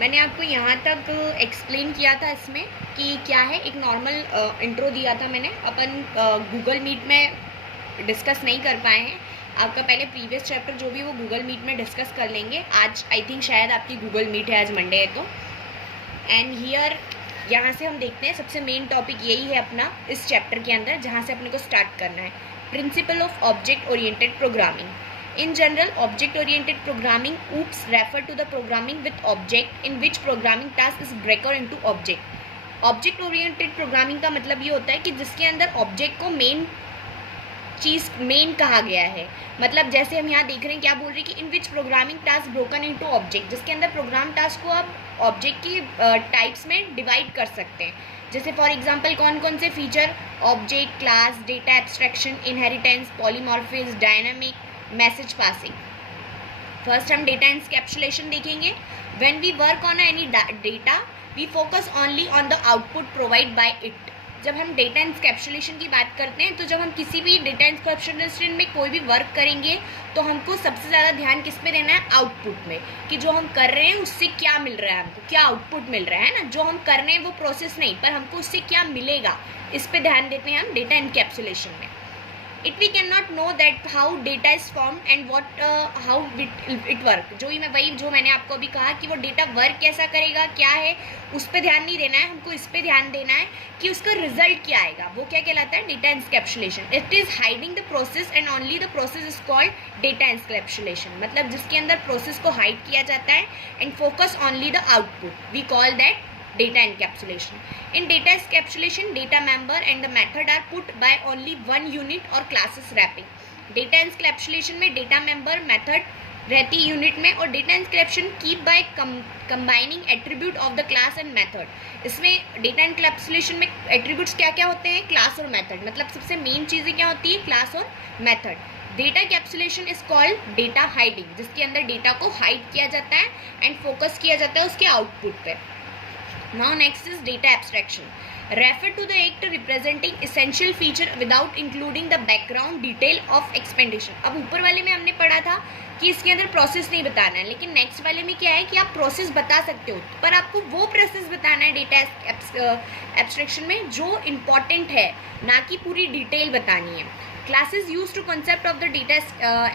मैंने आपको यहाँ तक एक्सप्लेन किया था इसमें कि क्या है, एक नॉर्मल इंट्रो दिया था मैंने। अपन गूगल मीट में डिस्कस नहीं कर पाए हैं। आपका पहले प्रीवियस चैप्टर जो भी वो गूगल मीट में डिस्कस कर लेंगे। आज आई थिंक शायद आपकी गूगल मीट है, आज मंडे है तो। एंड हियर यहाँ से हम देखते हैं, सबसे मेन टॉपिक यही है अपना इस चैप्टर के अंदर, जहाँ से अपने को स्टार्ट करना है। Principle of object oriented programming. In general, object-oriented programming OOPs refer to the programming with object in which programming task is breaker into object. Object-oriented programming का मतलब ये होता है कि जिसके अंदर ऑब्जेक्ट को मेन कहा गया है। मतलब जैसे हम यहाँ देख रहे हैं, क्या बोल रहे हैं कि in which programming task broken into object, जिसके अंदर प्रोग्राम टास्क को आप ऑब्जेक्ट की टाइप्स में डिवाइड कर सकते हैं। जैसे फॉर एग्जांपल कौन कौन से feature, object, class, data abstraction, inheritance, polymorphism, dynamic, message passing. First हम डेटा एनकैप्सुलेशन देखेंगे। When we work on any data we focus only on the output provide by it. जब हम डेटा एनकैप्सुलेशन की बात करते हैं तो जब हम किसी भी डेटा एनकैप्सुलेशन में कोई भी वर्क करेंगे तो हमको सबसे ज़्यादा ध्यान किस पे देना है, आउटपुट में, कि जो हम कर रहे हैं उससे क्या मिल रहा है, हमको क्या आउटपुट मिल रहा है ना। जो हम कर रहे हैं वो प्रोसेस नहीं, पर हमको उससे क्या मिलेगा, इस पे ध्यान देते हैं हम डेटा एनकैप्सुलेशन में। It we cannot know that how data is formed and what how it work। जो मैंने आपको अभी कहा कि वो डेटा वर्क कैसा करेगा, क्या है, उस पर ध्यान नहीं देना है हमको। इस पर ध्यान देना है कि उसका रिजल्ट क्या आएगा, वो क्या कहलाता है, data encapsulation. It is hiding the process and only the process is called data encapsulation. मतलब जिसके अंदर प्रोसेस को हाइड किया जाता है and focus only the output, we call that data encapsulation. In data encapsulation, data member and the method are put by only one unit or classes wrapping. Data encapsulation में data member, method रहती है unit में, और data encapsulation keep by combining attribute of the class and method। इसमें data encapsulation में attributes क्या क्या होते हैं, क्लास और method। मतलब सबसे मेन चीज़ें क्या होती है, क्लास और method। Data capsulation is called data hiding, जिसके अंदर डेटा को हाइड किया जाता है एंड फोकस किया जाता है उसके आउटपुट पे। Now next is data abstraction. Refer to the act representing essential feature without including the background detail of explanation। अब ऊपर वाले में हमने पढ़ा था कि इसके अंदर प्रोसेस नहीं बताना है, लेकिन नेक्स्ट वाले में क्या है कि आप प्रोसेस बता सकते हो, पर आपको वो प्रोसेस बताना है डेटा एब्स्ट्रैक्शन में जो इम्पॉर्टेंट है, ना कि पूरी डिटेल बतानी है। Classes used to concept of the data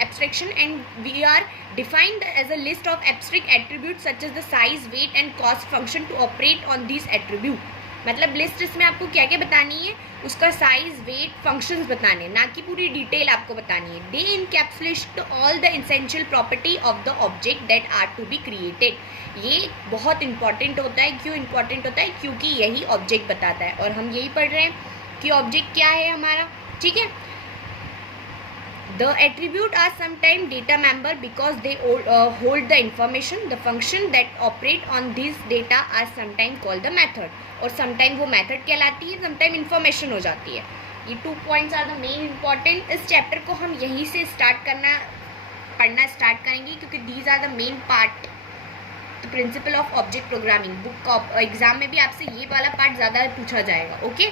abstraction and we are defined as a list of abstract attributes such as the size, weight and cost function to operate on these attribute। मतलब list इसमें आपको क्या क्या बतानी है, उसका size, wait, functions बताने, ना कि पूरी डिटेल आपको बतानी है। They encapsulate all the essential property of the object that are to be created. ये बहुत इंपॉर्टेंट होता है। क्यों इंपॉर्टेंट होता है, क्योंकि यही ऑब्जेक्ट बताता है, और हम यही पढ़ रहे हैं कि ऑब्जेक्ट क्या है हमारा, ठीक है। The attribute are sometimes data member because they hold the information. The function that operate on these data are sometimes called the method, और sometimes वो method कहलाती है, sometimes information हो जाती है। ये 2 points are the main important। इस chapter को हम यहीं से पढ़ना स्टार्ट करेंगे, क्योंकि these are the main part। तो principle of object programming book exam में भी आपसे ये वाला पार्ट ज़्यादा पूछा जाएगा। ओके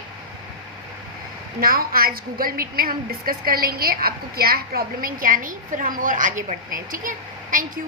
नाउ आज गूगल मीट में हम डिस्कस कर लेंगे आपको क्या प्रॉब्लम है क्या नहीं, फिर हम और आगे बढ़ते हैं, ठीक है। Thank you.